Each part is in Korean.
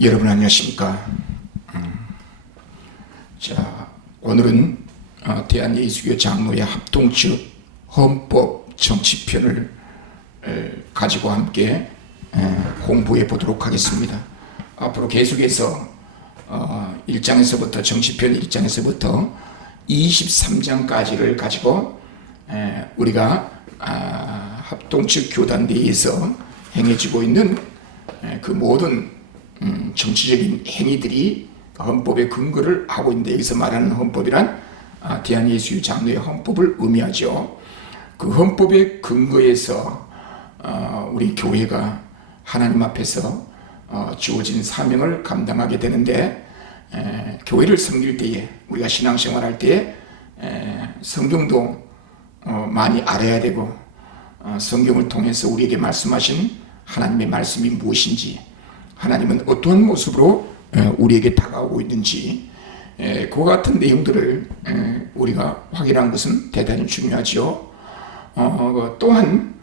여러분 안녕하십니까? 자, 오늘은 대한예수교 장로회 합동 측 헌법 정치편을 가지고 함께 공부해 보도록 하겠습니다. 앞으로 계속해서 1장에서부터 정치편 1장에서부터 23장까지를 가지고 우리가 합동 측 교단 내에서 행해지고 있는 그 모든 정치적인 행위들이 헌법의 근거를 하고 있는데, 여기서 말하는 헌법이란 대한예수교 장로회 헌법을 의미하죠. 그 헌법의 근거에서 우리 교회가 하나님 앞에서 주어진 사명을 감당하게 되는데, 교회를 섬길 때에, 우리가 신앙생활할 때에 성경도 많이 알아야 되고, 성경을 통해서 우리에게 말씀하신 하나님의 말씀이 무엇인지, 하나님은 어떠한 모습으로 우리에게 다가오고 있는지, 그와 같은 내용들을 우리가 확인한 것은 대단히 중요하죠. 또한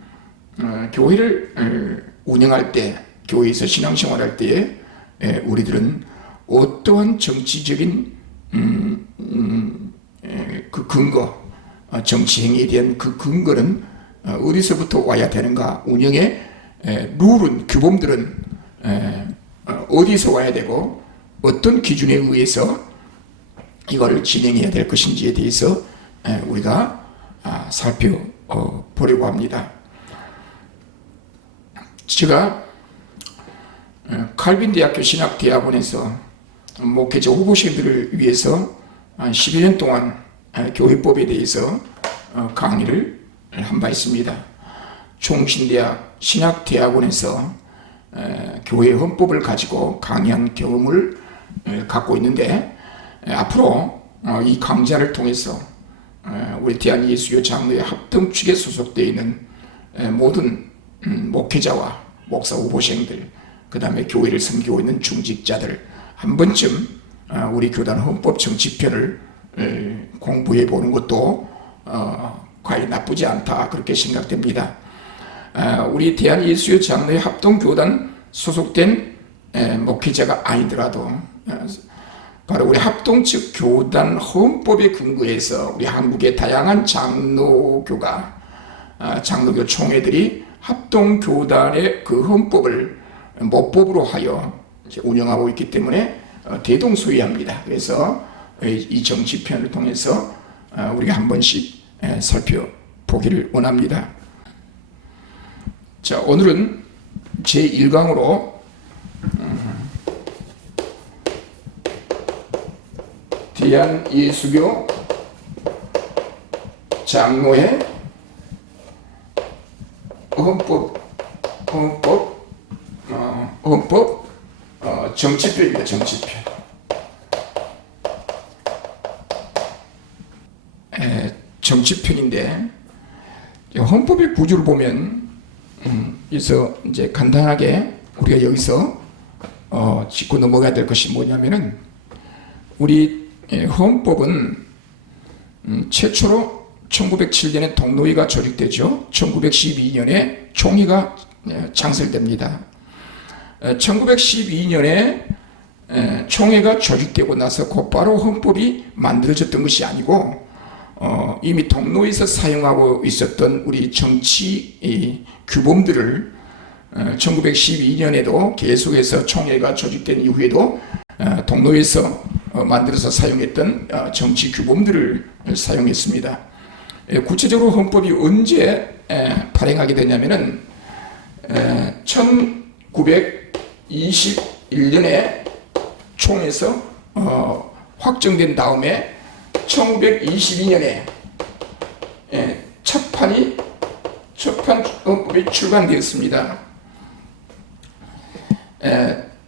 교회를 운영할 때, 교회에서 신앙생활할 때에 우리들은 어떠한 정치적인 그 근거, 정치행위에 대한 그 근거는 어디서부터 와야 되는가, 운영의 룰은, 규범들은 어디서 와야 되고 어떤 기준에 의해서 이거를 진행해야 될 것인지에 대해서 우리가 살펴보려고 합니다. 제가 칼빈 대학교 신학대학원에서 목회자 후보생들을 위해서 한 12년 동안 교회법에 대해서 강의를 한 바 있습니다. 총신대학 신학대학원에서 교회 헌법을 가지고 강의한 경험을 갖고 있는데, 앞으로 이 강좌를 통해서 우리 대한예수교 장로회 합동 측에 소속되어 있는 모든 목회자와 목사 후보생들, 그 다음에 교회를 섬기고 있는 중직자들 한 번쯤 우리 교단 헌법 정치편을 공부해 보는 것도 과연 나쁘지 않다, 그렇게 생각됩니다. 우리 대한예수교 장로회 합동교단 소속된 목회자가 아니더라도 바로 우리 합동 측 교단 헌법에 근거해서 우리 한국의 다양한 장로교가, 장로교 총회들이 합동교단의 그 헌법을 모법으로 하여 운영하고 있기 때문에 대동소이합니다. 그래서 이 정치편을 통해서 우리가 한 번씩 살펴보기를 원합니다. 자, 오늘은 제1강으로 대한예수교 장로회 헌법 정치편입니다. 정치편. 정치편인데, 헌법의 구조를 보면 그래서 이제 간단하게 우리가 여기서 짚고 넘어가야 될 것이 뭐냐면은, 우리 헌법은 최초로 1907년에 동노회가 조직되죠. 1912년에 총회가 창설됩니다. 1912년에 총회가 조직되고 나서 곧바로 헌법이 만들어졌던 것이 아니고, 이미 동노회에서 사용하고 있었던 우리 정치 규범들을 1912년에도 계속해서 총회가 조직된 이후에도 동노회에서 만들어서 사용했던 정치 규범들을 사용했습니다. 구체적으로 헌법이 언제 발행하게 되냐면은 1921년에 총회에서 확정된 다음에 1922년에 첫판 헌법이 출간되었습니다.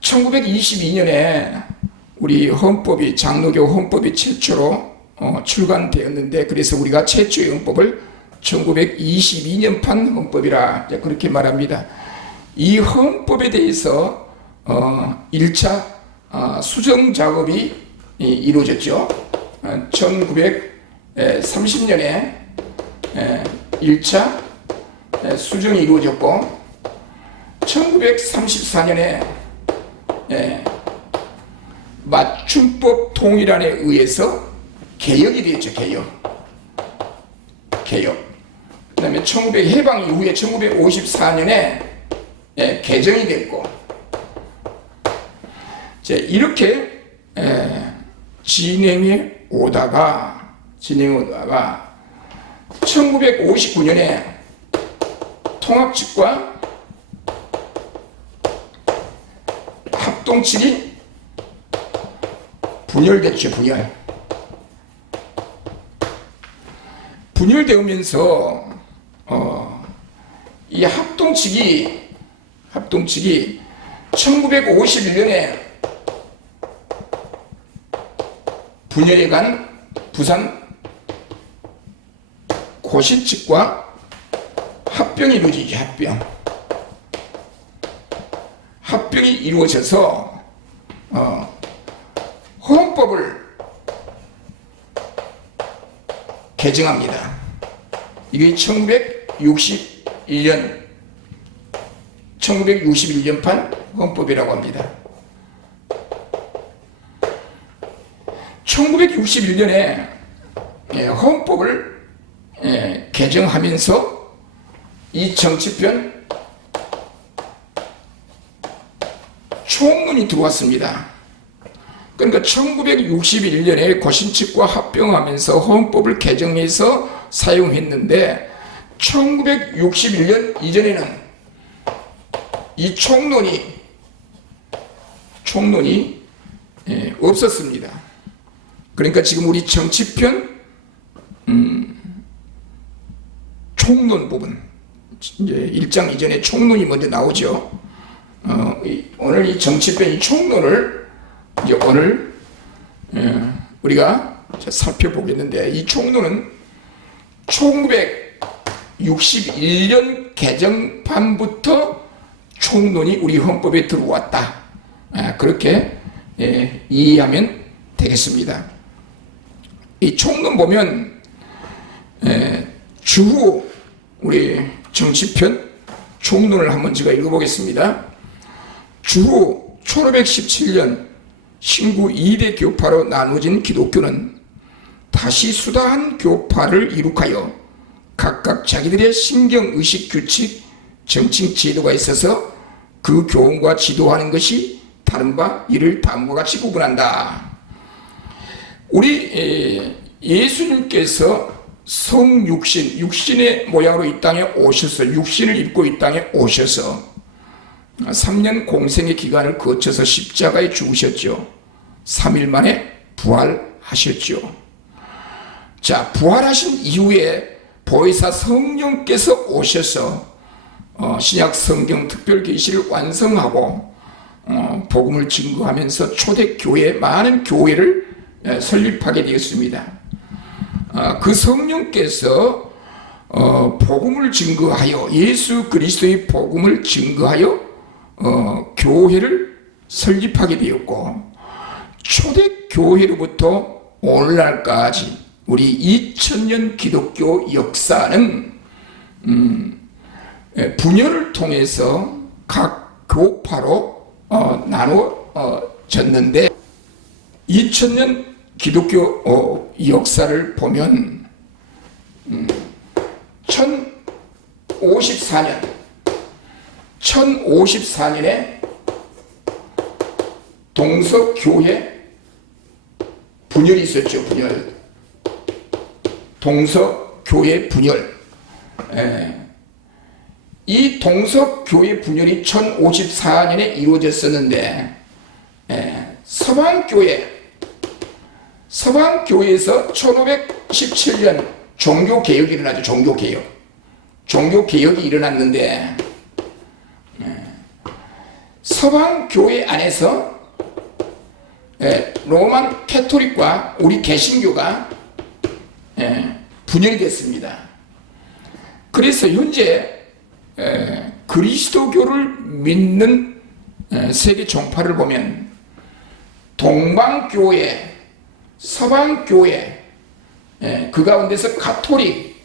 1922년에 우리 헌법이, 장로교 헌법이 최초로 출간되었는데, 그래서 우리가 최초의 헌법을 1922년판 헌법이라 그렇게 말합니다. 이 헌법에 대해서 1차 수정 작업이 이루어졌죠. 1930년에 1차 수정이 이루어졌고, 1934년에 맞춤법 통일안에 의해서 개혁이 되었죠. 개혁. 그 다음에 1900 해방 이후에 1954년에 개정이 됐고, 이렇게 진행해 오다가 1959년에 통합 측과 합동 측이 분열됐죠. 분열되면서 이 합동 측이 1951년에 분열해 간 부산 고신 측과 합병이 이루어지죠. 합병이 이루어져서 헌법을 개정합니다. 이게 1961년판 헌법이라고 합니다. 1961년에 헌법을 개정하면서 이 정치편 총론이 들어왔습니다. 그러니까 1961년에 고신측과 합병하면서 헌법을 개정해서 사용했는데 1961년 이전에는 이 총론이 없었습니다. 그러니까 지금 우리 정치편 총론 부분, 이제 1장 이전에 총론이 먼저 나오죠. 오늘 이 정치편 이 총론을 이제 오늘 우리가 살펴보겠는데, 이 총론은 1961년 개정판부터 총론이 우리 헌법에 들어왔다. 그렇게 이해하면 되겠습니다. 이 총론 보면 주후 우리 정치편 총론을 한번 제가 읽어보겠습니다. 주후 1517년 신구 2대 교파로 나누어진 기독교는 다시 수다한 교파를 이룩하여 각각 자기들의 신경의식 규칙, 정칭 제도가 있어서 그 교훈과 지도하는 것이 다른 바 이를 다음과 같이 구분한다. 우리 예수님께서 성육신, 육신의 모양으로 이 땅에 오셔서 육신을 입고 이 땅에 오셔서 3년 공생의 기간을 거쳐서 십자가에 죽으셨죠. 3일 만에 부활하셨죠. 자, 부활하신 이후에 보혜사 성령께서 오셔서 신약 성경 특별 계시를 완성하고 복음을 증거하면서 초대교회, 많은 교회를 설립하게 되었습니다. 그 성령께서 복음을 증거하여, 예수 그리스도의 복음을 증거하여 교회를 설립하게 되었고, 초대교회로부터 오늘날까지 우리 2000년 기독교 역사는 분열을 통해서 각 교파로 나누어졌는데, 2000년 기독교 역사를 보면 1054년에 동서교회 분열이 있었죠. 동서교회 분열. 이 동서교회 분열이 1054년에 이루어졌었는데, 서방교회에서 1517년 종교개혁이 일어나죠. 종교개혁이 일어났는데, 서방교회 안에서 로만 캐토릭과 우리 개신교가 분열이 됐습니다. 그래서 현재 그리스도교를 믿는 세계 종파를 보면 동방교회, 서방교회, 그 가운데서 가톨릭,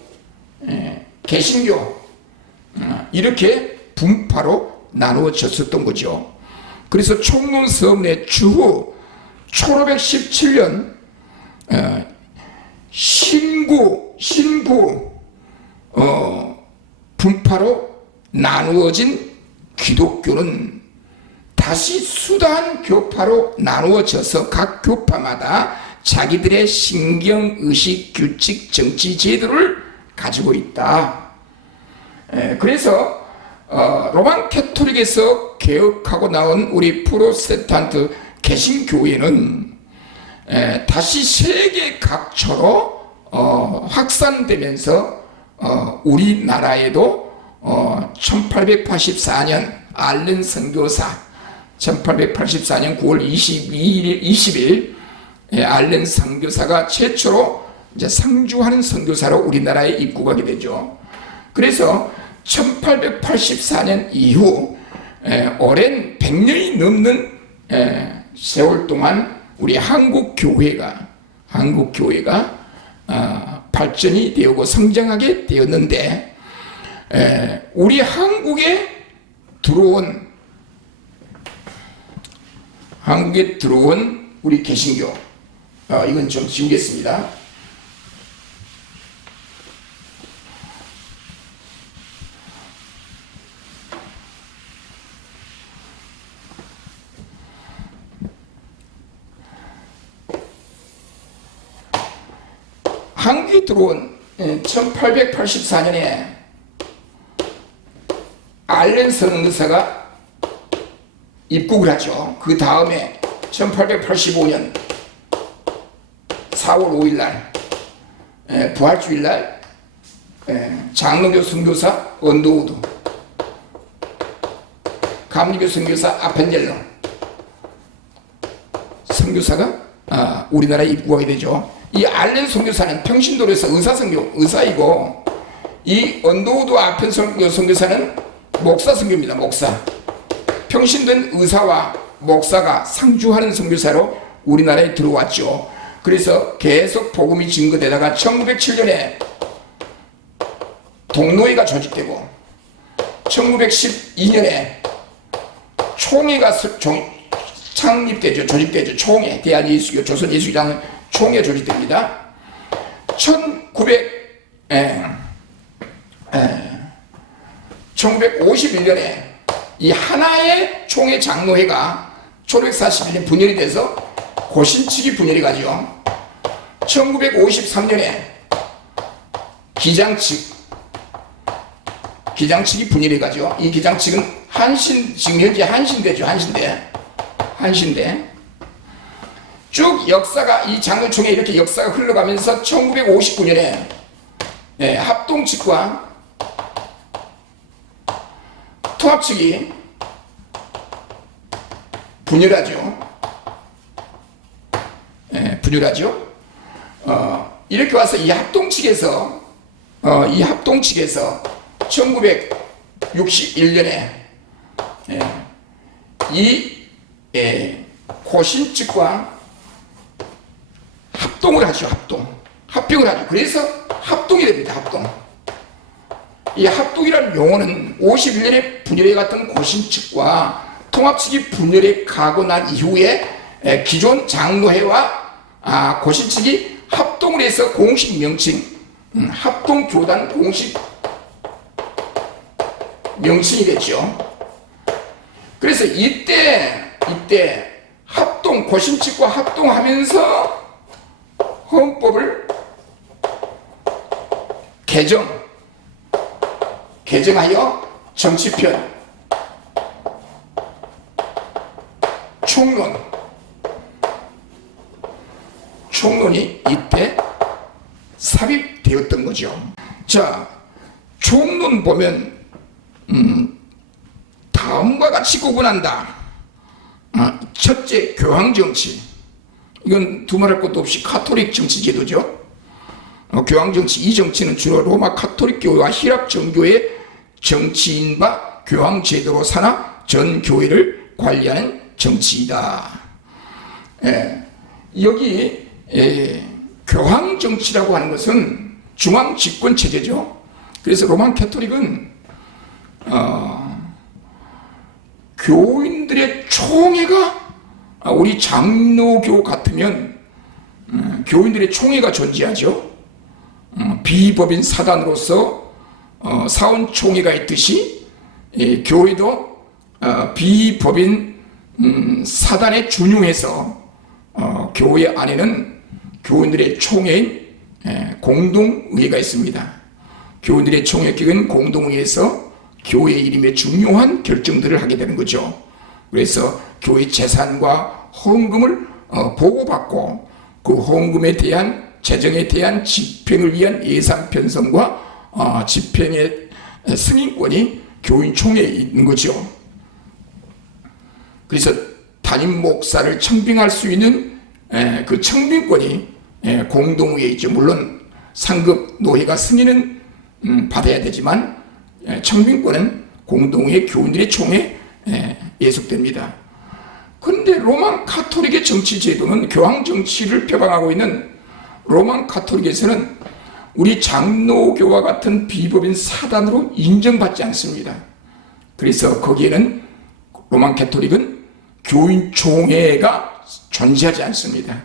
개신교, 이렇게 분파로 나누어졌었던 거죠. 그래서 총론 서문의 주후 1517년 신부 분파로 나누어진 기독교는 다시 수단 교파로 나누어져서 각 교파마다 자기들의 신경, 의식, 규칙, 정치 제도를 가지고 있다. 그래서 로만 캐토릭에서 개혁하고 나온 우리 프로테스탄트 개신교회는 다시 세계 각처로 확산되면서 우리나라에도 1884년 알렌 선교사 1884년 9월 20일 알렌 선교사가 최초로 이제 상주하는 선교사로 우리나라에 입국하게 되죠. 그래서 1884년 이후 오랜 100년이 넘는 세월 동안 우리 한국 교회가 발전이 되고 성장하게 되었는데, 우리 한국에 들어온 우리 개신교, 이건 좀 지우겠습니다. 한국에 들어온 1884년에 알렌 선교사가 입국을 하죠. 그 다음에 1885년 4월 5일 날 부활주일 날 장로교 선교사 언더우드, 감리교 선교사 아펜젤러 선교사가 우리나라에 입국하게 되죠. 이 알렌 선교사는 평신도로서 의사이고, 이 언더우드 아펜젤러 선교사는 목사 선교입니다. 목사. 평신된 의사와 목사가 상주하는 선교사로 우리나라에 들어왔죠. 그래서 계속 복음이 증거되다가 1907년에 동노회가 조직되고 1912년에 총회가 창립되죠. 조직되죠. 총회, 대한예수교, 조선예수교당 총회 조직됩니다. 1951년에 이 하나의 총회 장로회가 1941년 분열이 돼서 고신측이 분열이 가죠. 1953년에 기장측이 분열이 가죠. 이 기장측은 지금 현재 한신대죠. 한신대. 쭉 역사가, 이 장로총회 이렇게 역사가 흘러가면서 1959년에 합동측과 통합측이 분열하죠. 이렇게 와서 이 합동측에서 1961년에 이 고신측과 합동을 하죠. 합병을 하죠. 그래서 합동이 됩니다. 이 합동이라는 용어는 51년에 분열해 갔던 고신측과 통합측이 분열해 가고 난 이후에 기존 장로회와 고신측이 합동을 해서 공식 명칭, 합동교단 공식 명칭이 됐죠. 그래서 이때 고신측과 합동하면서 헌법을 개정하여 정치편, 총론이 이때 삽입되었던 거죠. 자, 총론 보면 다음과 같이 구분한다. 첫째, 교황정치. 이건 두말할 것도 없이 카톨릭 정치 제도죠. 교황정치, 이 정치는 주로 로마 카톨릭 교회와 히랍 정교의 정치인과 교황 제도로 사나 전 교회를 관리하는 정치이다. 여기 교황 정치라고 하는 것은 중앙 집권 체제죠. 그래서 로만 캐토릭은 교인들의 총회가 우리 장로교 같으면 교인들의 총회가 존재하죠. 비법인 사단으로서 사원총회가 있듯이 교회도 비법인 사단에 준용해서 교회 안에는 교인들의 총회인 공동의회가 있습니다. 교인들의 총회 기관 공동의회에서 교회 이름에 중요한 결정들을 하게 되는 거죠. 그래서 교회 재산과 헌금을 보고받고 그 헌금에 대한 재정에 대한 집행을 위한 예산 편성과 집행의 승인권이 교인 총회에 있는 거죠. 그래서 담임 목사를 청빙할 수 있는 그 청빙권이 공동의회에 있죠. 물론 상급 노회가 승인은 받아야 되지만 청빙권은 공동의회 교인들의 총회에 예속됩니다. 그런데 로만 가톨릭의 정치 제도는 교황 정치를 표방하고 있는 로만 가톨릭에서는 우리 장로교와 같은 비법인 사단으로 인정받지 않습니다. 그래서 거기에는 로만 가톨릭은 교인 총회가 존재하지 않습니다.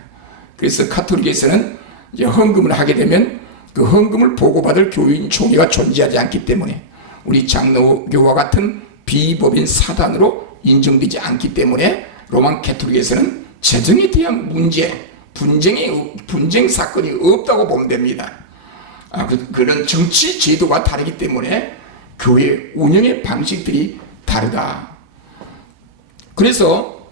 그래서 가톨릭에서는 이제 헌금을 하게 되면 그 헌금을 보고받을 교인 총회가 존재하지 않기 때문에 우리 장로교와 같은 비법인 사단으로 인정되지 않기 때문에 로만 가톨릭에서는 재정에 대한 문제, 분쟁 사건이 없다고 보면 됩니다. 그런 정치 제도가 다르기 때문에 교회 운영의 방식들이 다르다. 그래서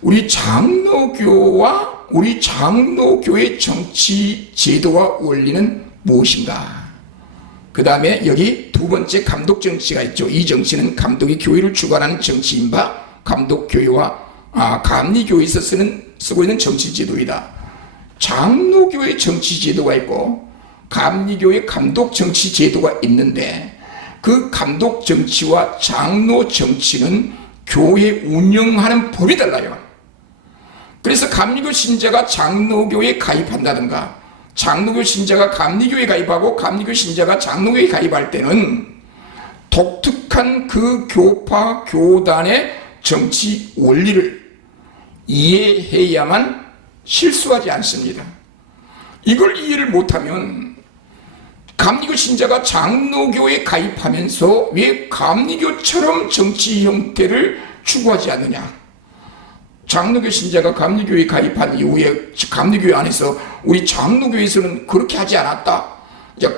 우리 장로교와 우리 장로교의 정치 제도와 원리는 무엇인가? 그 다음에 여기 두 번째 감독 정치가 있죠. 이 정치는 감독이 교회를 주관하는 정치인 바 감독교회와 감리교회에서 쓰고 있는 정치 제도이다. 장로교의 정치 제도가 있고 감리교의 감독 정치 제도가 있는데 그 감독 정치와 장로 정치는 교회 운영하는 법이 달라요. 그래서 감리교 신자가 장로교에 가입한다든가 장로교 신자가 감리교에 가입하고 감리교 신자가 장로교에 가입할 때는 독특한 그 교파 교단의 정치 원리를 이해해야만 실수하지 않습니다. 이걸 이해를 못하면 감리교 신자가 장로교에 가입하면서 왜 감리교처럼 정치 형태를 추구하지 않느냐? 장로교 신자가 감리교에 가입한 이후에 감리교회 안에서 우리 장로교에서는 그렇게 하지 않았다.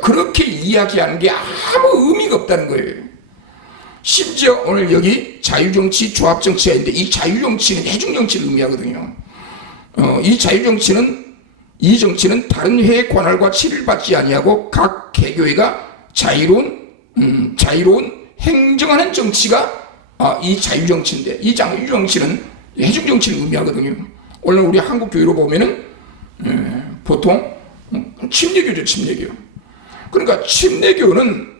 그렇게 이야기하는 게 아무 의미가 없다는 거예요. 심지어 오늘 여기 자유정치, 조합정치가 있는데 이 자유정치는 해중정치를 의미하거든요. 이 정치는 다른 회의 관할과 치를 받지 아니하고 각 개교회가 자유로운 행정하는 정치가 이 자유정치인데 이 자유정치는 해중정치를 의미하거든요. 오늘 우리 한국 교회로 보면은 보통 침례교죠, 침례교. 그러니까 침례교는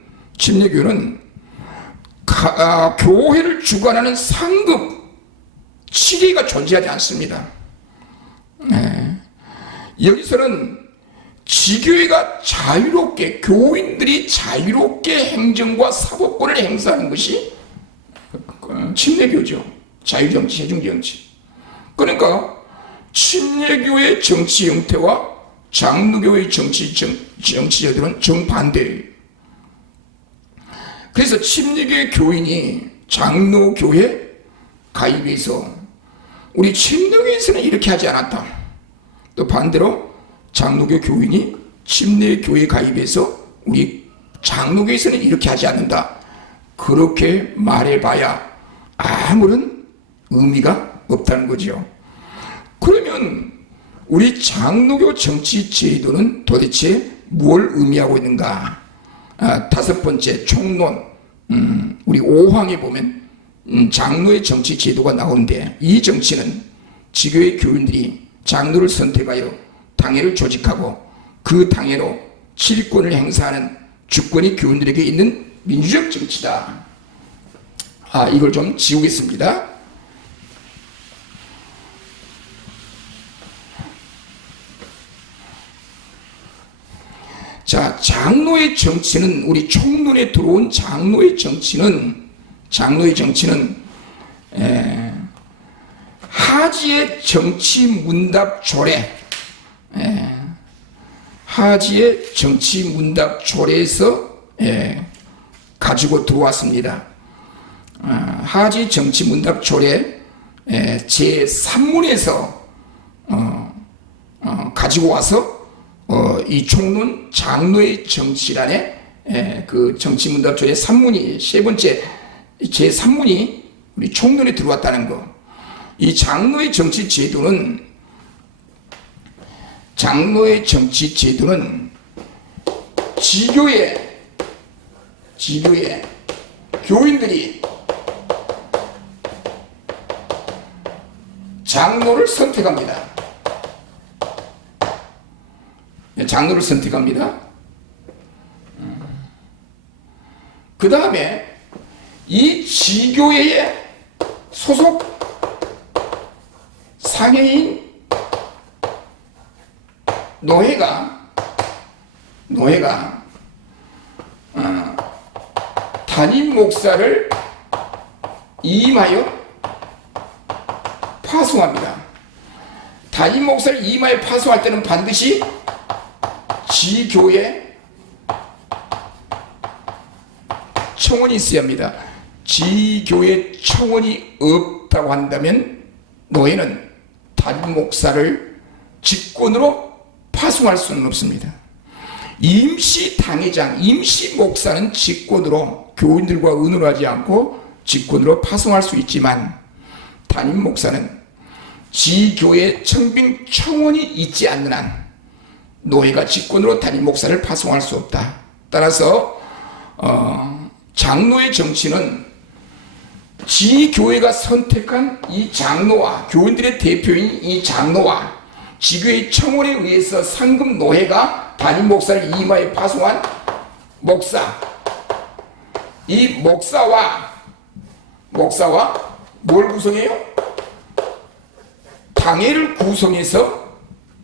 교회를 주관하는 상급 치계가 존재하지 않습니다. 여기서는 지교회가 자유롭게 교인들이 자유롭게 행정과 사법권을 행사하는 것이 침례교죠. 자유정치, 해중정치. 그러니까 침례교의 정치 형태와 장로교의 정치 제도는 정반대예요. 그래서 침례교의 교인이 장로교에 가입해서 우리 침례교에서는 이렇게 하지 않았다. 또 반대로 장로교 교인이 침례교에 가입해서 우리 장로교에서는 이렇게 하지 않는다. 그렇게 말해봐야 아무런 의미가 없다는 거죠. 그러면 우리 장로교 정치 제도는 도대체 뭘 의미하고 있는가? 다섯 번째 총론, 우리 5항에 보면 장로의 정치 제도가 나오는데 이 정치는 지교의 교인들이 장로를 선택하여 당회를 조직하고 그 당회로 실권을 행사하는 주권이 교인들에게 있는 민주적 정치다. 이걸 좀 지우겠습니다. 자, 장로의 정치는 우리 총론에 들어온 장로의 정치는 하자 하지의 정치 문답 조례, 하지의 정치 문답 조례에서 가지고 들어왔습니다. 하지 정치 문답 조례 제3문에서 가지고 와서 이 총론 장로의 정치란에 그 정치 문답 조례 3문이 세 번째 제3문이 우리 총론에 들어왔다는 거. 이 장로의 정치 제도는 지교의 교인들이 장로를 선택합니다. 장로를 선택합니다. 그 다음에 이 지교회의 소속 상해인 노회가 담임 목사를 임하여 파송합니다. 담임 목사를 임하여 파송할 때는 반드시 지교회 청원이 있어야 합니다. 지교회 청원이 없다고 한다면 노회는 담임 목사를 직권으로 파송할 수는 없습니다. 임시 당회장, 임시 목사는 직권으로 교인들과 의논하지 않고 직권으로 파송할 수 있지만 담임 목사는 지교회 청빙 청원이 있지 않는 한 노회가 직권으로 담임 목사를 파송할 수 없다. 따라서 장로의 정치는 지교회가 선택한 이 장로와 교인들의 대표인 이 장로와 지교회 청원에 의해서 상급 노회가 담임 목사를 임하에 파송한 목사, 이 목사와 뭘 구성해요? 당회를 구성해서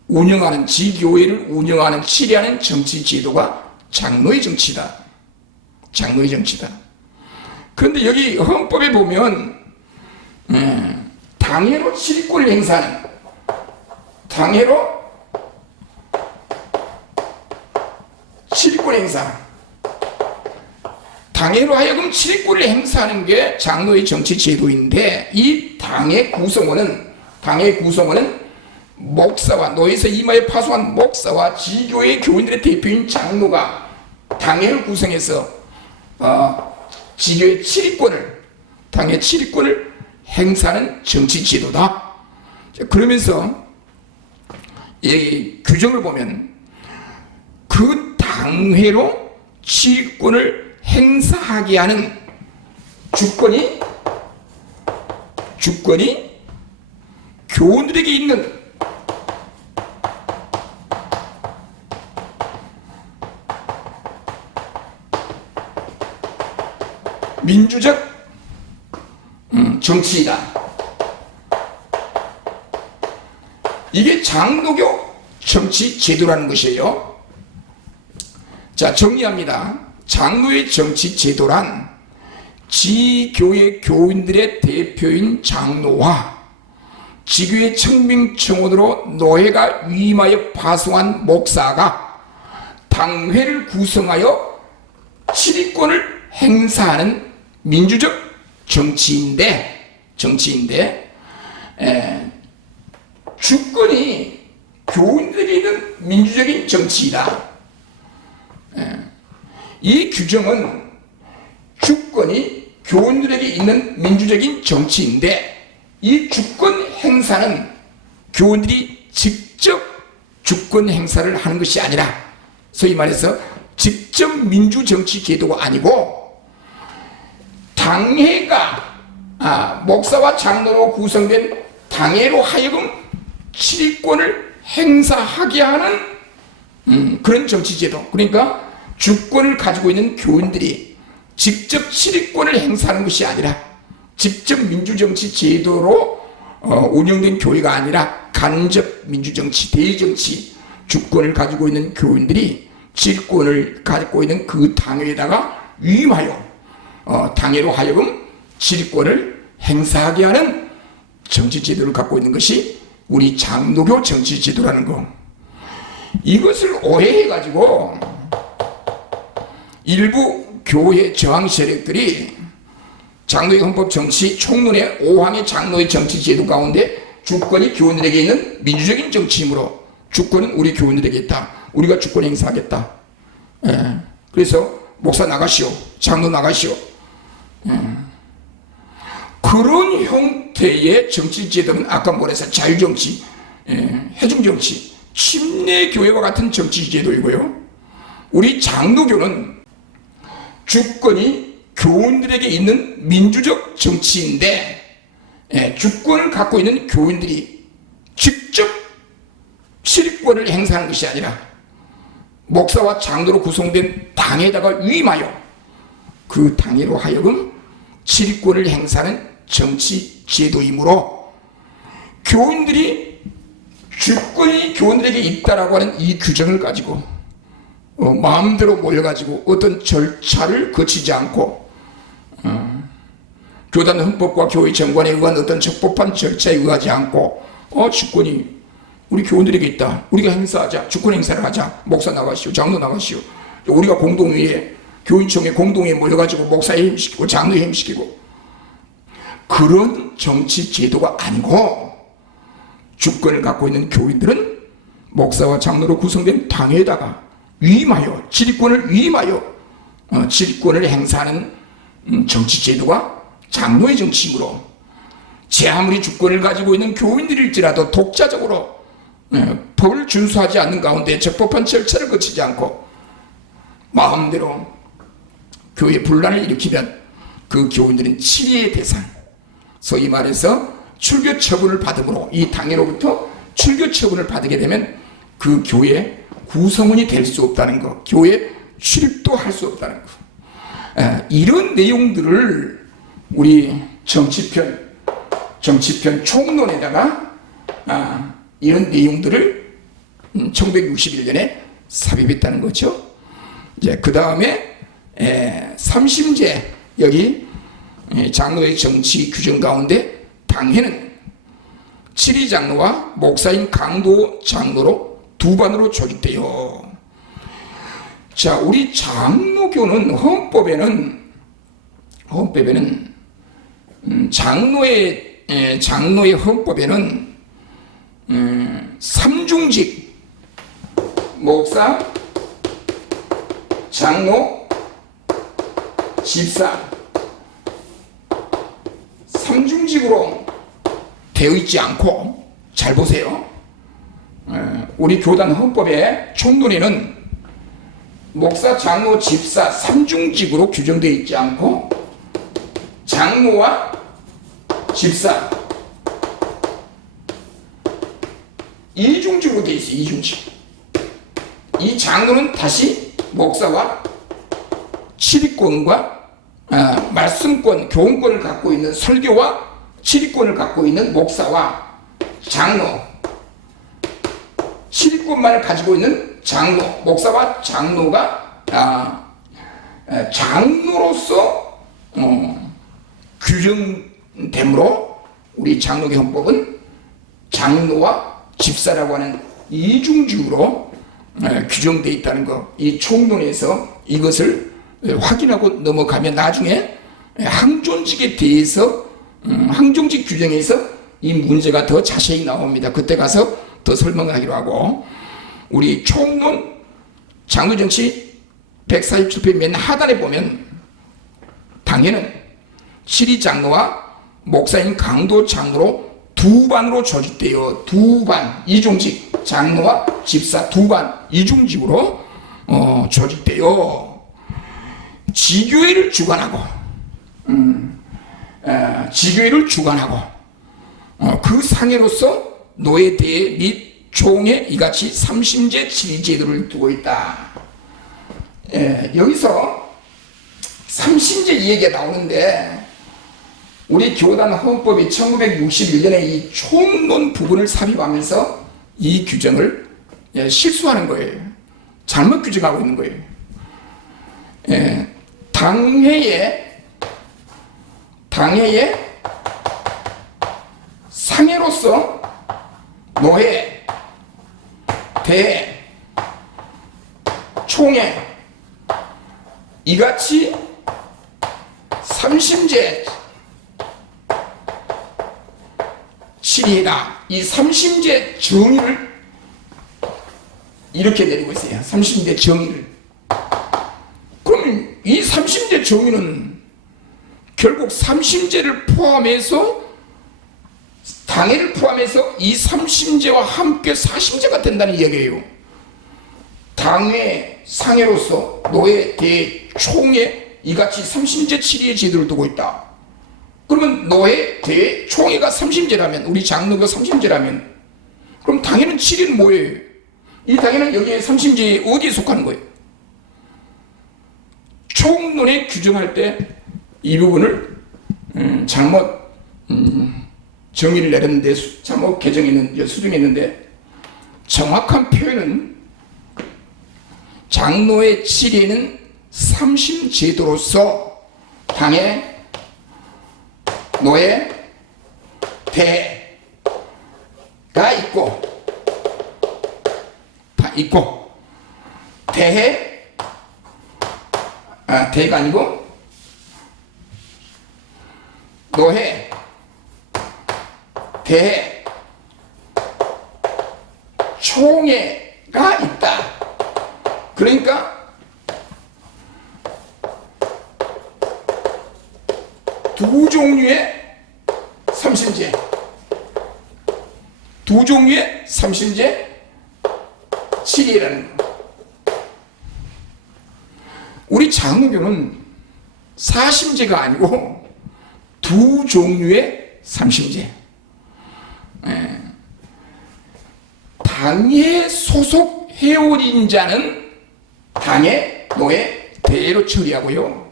운영하는, 지교회를 운영하는, 치리하는 정치 제도가 장로의 정치다. 장로의 정치다. 그런데 여기 헌법에 보면 당회로 치리권을 행사하는, 당회로 치리권 행사, 당회로 하여금 치리권을 행사하는 게 장로의 정치 제도인데, 이 당회 구성원은 목사와 노회에서 임하에 파송한 목사와 지교회 교인들의 대표인 장로가 당회를 구성해서 지교회 당회 치리권을 행사하는 정치 제도다. 그러면서 이 규정을 보면 그 당회로 치리권을 행사하게 하는 주권이 교인들에게 있는 민주적 정치이다. 이게 장로교 정치 제도라는 것이에요. 자, 정리합니다. 장로의 정치 제도란 지교회 교인들의 대표인 장로와 지교회 청빙 청원으로 노회가 위임하여 파송한 목사가 당회를 구성하여 치리권을 행사하는 민주적 정치인데 주권이 교인들에게 있는 민주적인 정치이다. 이 규정은 주권이 교인들에게 있는 민주적인 정치인데, 이 주권 행사는 교인들이 직접 주권 행사를 하는 것이 아니라, 소위 말해서 직접 민주정치 제도가 아니고 당회가 목사와 장로로 구성된 당회로 하여금 치리권을 행사하게 하는 그런 정치제도. 그러니까 주권을 가지고 있는 교인들이 직접 치리권을 행사하는 것이 아니라, 직접 민주정치 제도로 운영된 교회가 아니라 간접 민주정치, 대정치 주권을 가지고 있는 교인들이 치리권을 가지고 있는 그 당회에다가 위임하여 당회로 하여금 치리권을 행사하게 하는 정치제도를 갖고 있는 것이 우리 장로교 정치제도라는 거. 이것을 오해해가지고 일부 교회 저항 세력들이 장로의 헌법 정치 총론의 5항의 장로의 정치제도 가운데 주권이 교인들에게 있는 민주적인 정치이므로 주권은 우리 교인들에게 있다. 우리가 주권 행사하겠다. 그래서 목사 나가시오. 장로 나가시오. 그런 형태의 정치제도는 아까 말해서 자유정치, 해중정치, 침례교회와 같은 정치제도이고요. 우리 장로교는 주권이 교인들에게 있는 민주적 정치인데 주권을 갖고 있는 교인들이 직접 실권을 행사하는 것이 아니라 목사와 장로로 구성된 당에다가 위임하여 그 당으로 하여금 실권을 행사하는 정치 제도이므로 교인들이 주권이 교인들에게 있다라고 하는 이 규정을 가지고 마음대로 모여가지고 어떤 절차를 거치지 않고 교단 헌법과 교회 정관에 의한 어떤 적법한 절차에 의하지 않고 주권이 우리 교인들에게 있다. 우리가 행사하자. 주권 행사를 하자. 목사 나가시오. 장로 나가시오. 우리가 공동회에 교인총회 공동회에 모여가지고 목사에 힘시키고 장로에 힘시키고 그런 정치 제도가 아니고 주권을 갖고 있는 교인들은 목사와 장로로 구성된 당에다가 위임하여 지리권을 위임하여 지리권을 행사하는 정치 제도가 장로의 정치이므로 제 아무리 주권을 가지고 있는 교인들일지라도 독자적으로 법을 준수하지 않는 가운데 적법한 절차를 거치지 않고 마음대로 교회 분란을 일으키면 그 교인들은 치리의 대상, 소위 말해서 출교 처분을 받음으로 이 당회로부터 출교 처분을 받게 되면 그 교회 구성원이 될 수 없다는 것, 교회 출입도 할 수 없다는 것. 이런 내용들을 우리 정치편 총론에다가 이런 내용들을 1961년에 삽입했다는 거죠. 이제 그 다음에 3심제 여기 장로의 정치 규정 가운데 당회는 7위 장로와 목사인 강도 장로로 두 반으로 조직돼요. 자, 우리 장로교는 헌법에는 장로의 헌법에는 삼중직 목사, 장로, 집사 삼중직으로 되어 있지 않고 잘 보세요. 우리 교단 헌법의 총론에는 목사, 장로, 집사 삼중직으로 규정되어 있지 않고 장로와 집사 이중직으로 되어 있어요. 이중직. 이 장로는 다시 목사와 치리권과 말씀권, 교훈권을 갖고 있는 설교와 치리권을 갖고 있는 목사와 장로, 치리권만을 가지고 있는 장로, 목사와 장로가 장로로서 규정되므로 우리 장로교 헌법은 장로와 집사라고 하는 이중직으로 규정되어 있다는 것. 이 총론에서 이것을 확인하고 넘어가면 나중에 항존직에 대해서 항존직 규정에서 이 문제가 더 자세히 나옵니다. 그때 가서 더 설명하기로 하고 우리 총론 장로정치 147편 맨 하단에 보면 당에는 7위 장로와 목사인 강도 장로로 두 반으로 조직되어 두 반 이중직 장로와 집사 두 반 이중직으로 조직되어 지교회를 주관하고 그 상해로서 노예대회 및 총회 이같이 3심제 7위 제도를 두고 있다. 여기서 3심제 이 얘기가 나오는데 우리 교단 헌법이 1961년에 이 총론 부분을 삽입하면서 이 규정을 실수하는 거예요. 잘못 규정하고 있는 거예요. 당회에 상해로서 노예, 대, 총회 이같이 삼심제 7이다. 이 삼심제 정의를 이렇게 내리고 있어요. 삼심제 정의를. 그러면 이 삼심제 정의는 결국 삼심제를 포함해서 당해를 포함해서 이 삼심제와 함께 사심제가 된다는 이야기예요. 당해, 상해로서 노예, 대, 총회 이같이 삼심제 7위의 제도를 두고 있다. 그러면 노예, 대, 총회가 삼심제라면, 우리 장로가 삼심제라면, 그럼 당해는 7위는 뭐예요? 이 당해는 여기에 삼심제에 어디에 속하는 거예요? 총론에 규정할 때 이 부분을 잘못 정의를 내렸는데, 잘못 개정했는데, 수정했는데, 정확한 표현은 장로의 7위는 삼심제도로서 당해, 노예, 대가 있고, 다 있고, 대해, 대가 아니고, 노예, 대, 총회가 있다. 그러니까 두 종류의 삼심제, 두 종류의 삼심제 7이라는 거. 우리 장로교는 사심제가 아니고 두 종류의 삼심제. 당에 소속 해오린 자는 당의 노예, 대로 처리하고요.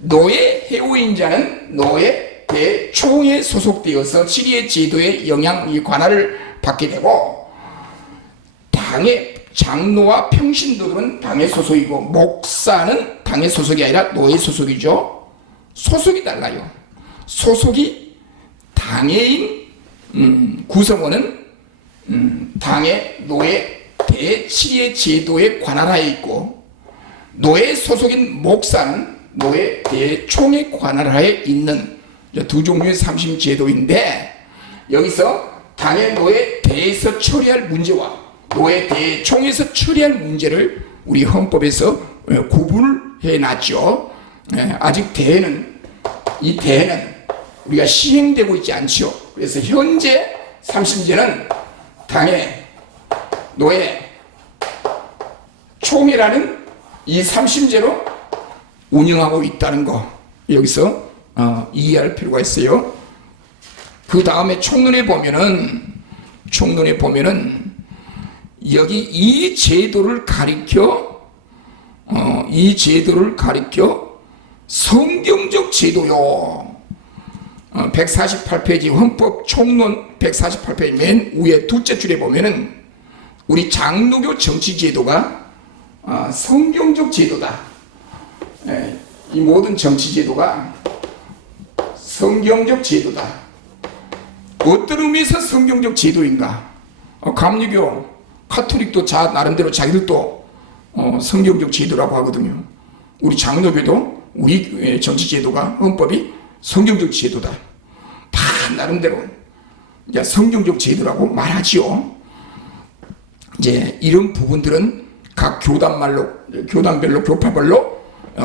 노예 해오인 자는 노예, 대, 총에 소속되어서 7위의 제도의 영향, 관할을 받게 되고, 당의 장로와 평신도들은 당의 소속이고, 목사는 당의 소속이 아니라 노예 소속이죠. 소속이 달라요. 소속이 당해인 구성원은 당의 노예, 대, 7위의 제도의 관할하에 있고, 노예 소속인 목사는 노예, 대, 총의 관할하에 있는 두 종류의 삼심제도인데, 여기서 당의 노예, 대에서 처리할 문제와 노예, 대, 총에서 처리할 문제를 우리 헌법에서 구분을 해놨죠. 아직 이 대는 우리가 시행되고 있지 않죠. 그래서 현재 삼심제는 당의 노예, 총이라는 이 삼심제로 운영하고 있다는 거 여기서 이해할 필요가 있어요. 그 다음에 총론에 보면은 여기 이 제도를 가리켜 성경적 제도요. 148페이지 헌법 총론 148페이지 맨 위에 둘째 줄에 보면은 우리 장로교 정치 제도가 성경적 제도다. 이 모든 정치 제도가 성경적 제도다. 어떤 의미에서 성경적 제도인가? 감리교, 카톨릭도 나름대로 자기들도 성경적 제도라고 하거든요. 우리 장로교도 우리 정치 제도가 헌법이 성경적 제도다. 다 나름대로 이제 성경적 제도라고 말하지요. 이제 이런 부분들은 각 교단별로 교파별로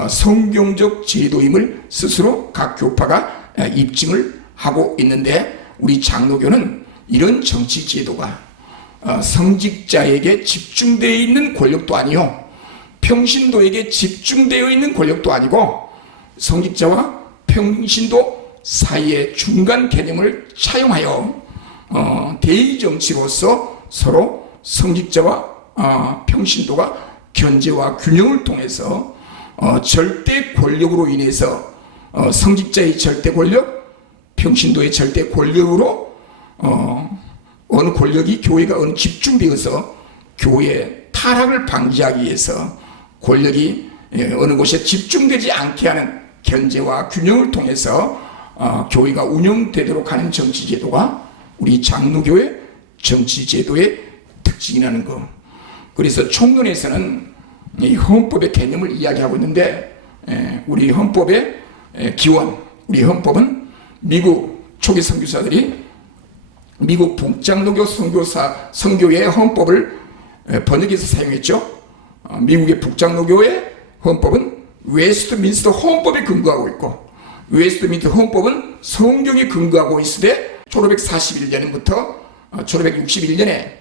성경적 제도임을 스스로 각 교파가 입증을 하고 있는데, 우리 장로교는 이런 정치 제도가 성직자에게 집중되어 있는 권력도 아니요, 평신도에게 집중되어 있는 권력도 아니고, 성직자와 평신도 사이의 중간 개념을 차용하여 대의정치로서 서로 성직자와 평신도가 견제와 균형을 통해서 절대 권력으로 인해서 성직자의 절대 권력, 평신도의 절대 권력으로 어느 권력이 교회가 어느 집중되어서 교회의 타락을 방지하기 위해서 권력이 어느 곳에 집중되지 않게 하는 견제와 균형을 통해서 교회가 운영되도록 하는 정치제도가 우리 장로교의 정치제도의 특징이라는 거. 그래서 총론에서는 이 헌법의 개념을 이야기하고 있는데, 우리 헌법의 기원, 우리 헌법은 미국 초기 선교사들이 미국 북장로교 선교회의 헌법을 번역해서 사용했죠. 미국의 북장로교의 헌법은 웨스트민스터 헌법에 근거하고 있고, 웨스트민스터 헌법은 성경에 근거하고 있으되 1541년부터 1561년에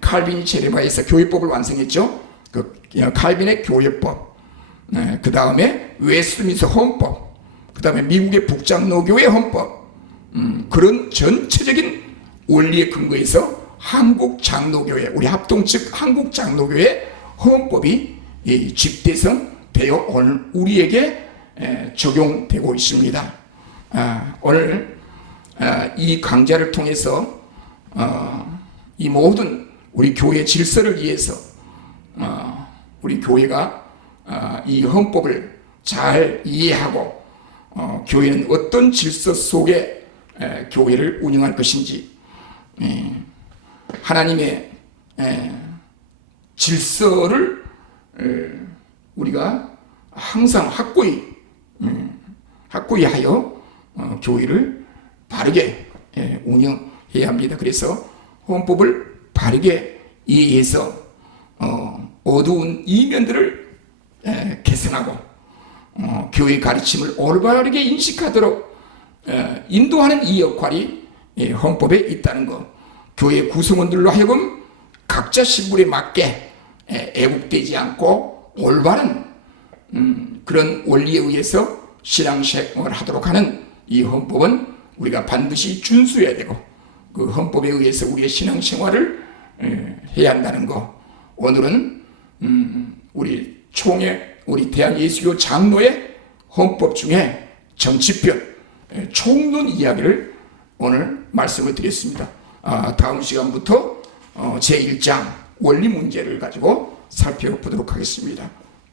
칼빈이 제네바에서 교회법을 완성했죠. 그 칼빈의 교회법, 그 다음에 웨스트민스터 헌법, 그 다음에 미국의 북장로교회 헌법, 그런 전체적인 원리에 근거해서 한국장로교회, 우리 합동 측 한국장로교회 헌법이 집대성되어 오늘 우리에게 적용되고 있습니다. 오늘 이 강좌를 통해서 이 모든 우리 교회 질서를 위해서 우리 교회가 이 헌법을 잘 이해하고 교회는 어떤 질서 속에 교회를 운영할 것인지, 하나님의 질서를 우리가 항상 확고히 하여 교회를 바르게 운영해야 합니다. 그래서 헌법을 바르게 이해해서 어두운 이면들을 개선하고 교회의 가르침을 올바르게 인식하도록 인도하는 이 역할이 헌법에 있다는 것. 교회 구성원들로 하여금 각자 신분에 맞게 애국되지 않고 올바른 그런 원리에 의해서 신앙생활을 하도록 하는 이 헌법은 우리가 반드시 준수해야 되고, 그 헌법에 의해서 우리의 신앙생활을 해야 한다는 거. 오늘은 우리 대한예수교 장로의 헌법 중에 정치편, 총론 이야기를 오늘 말씀을 드렸습니다. 다음 시간부터 제1장 원리 문제를 가지고 살펴보도록 하겠습니다.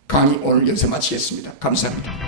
강의 오늘 여기서 마치겠습니다. 감사합니다.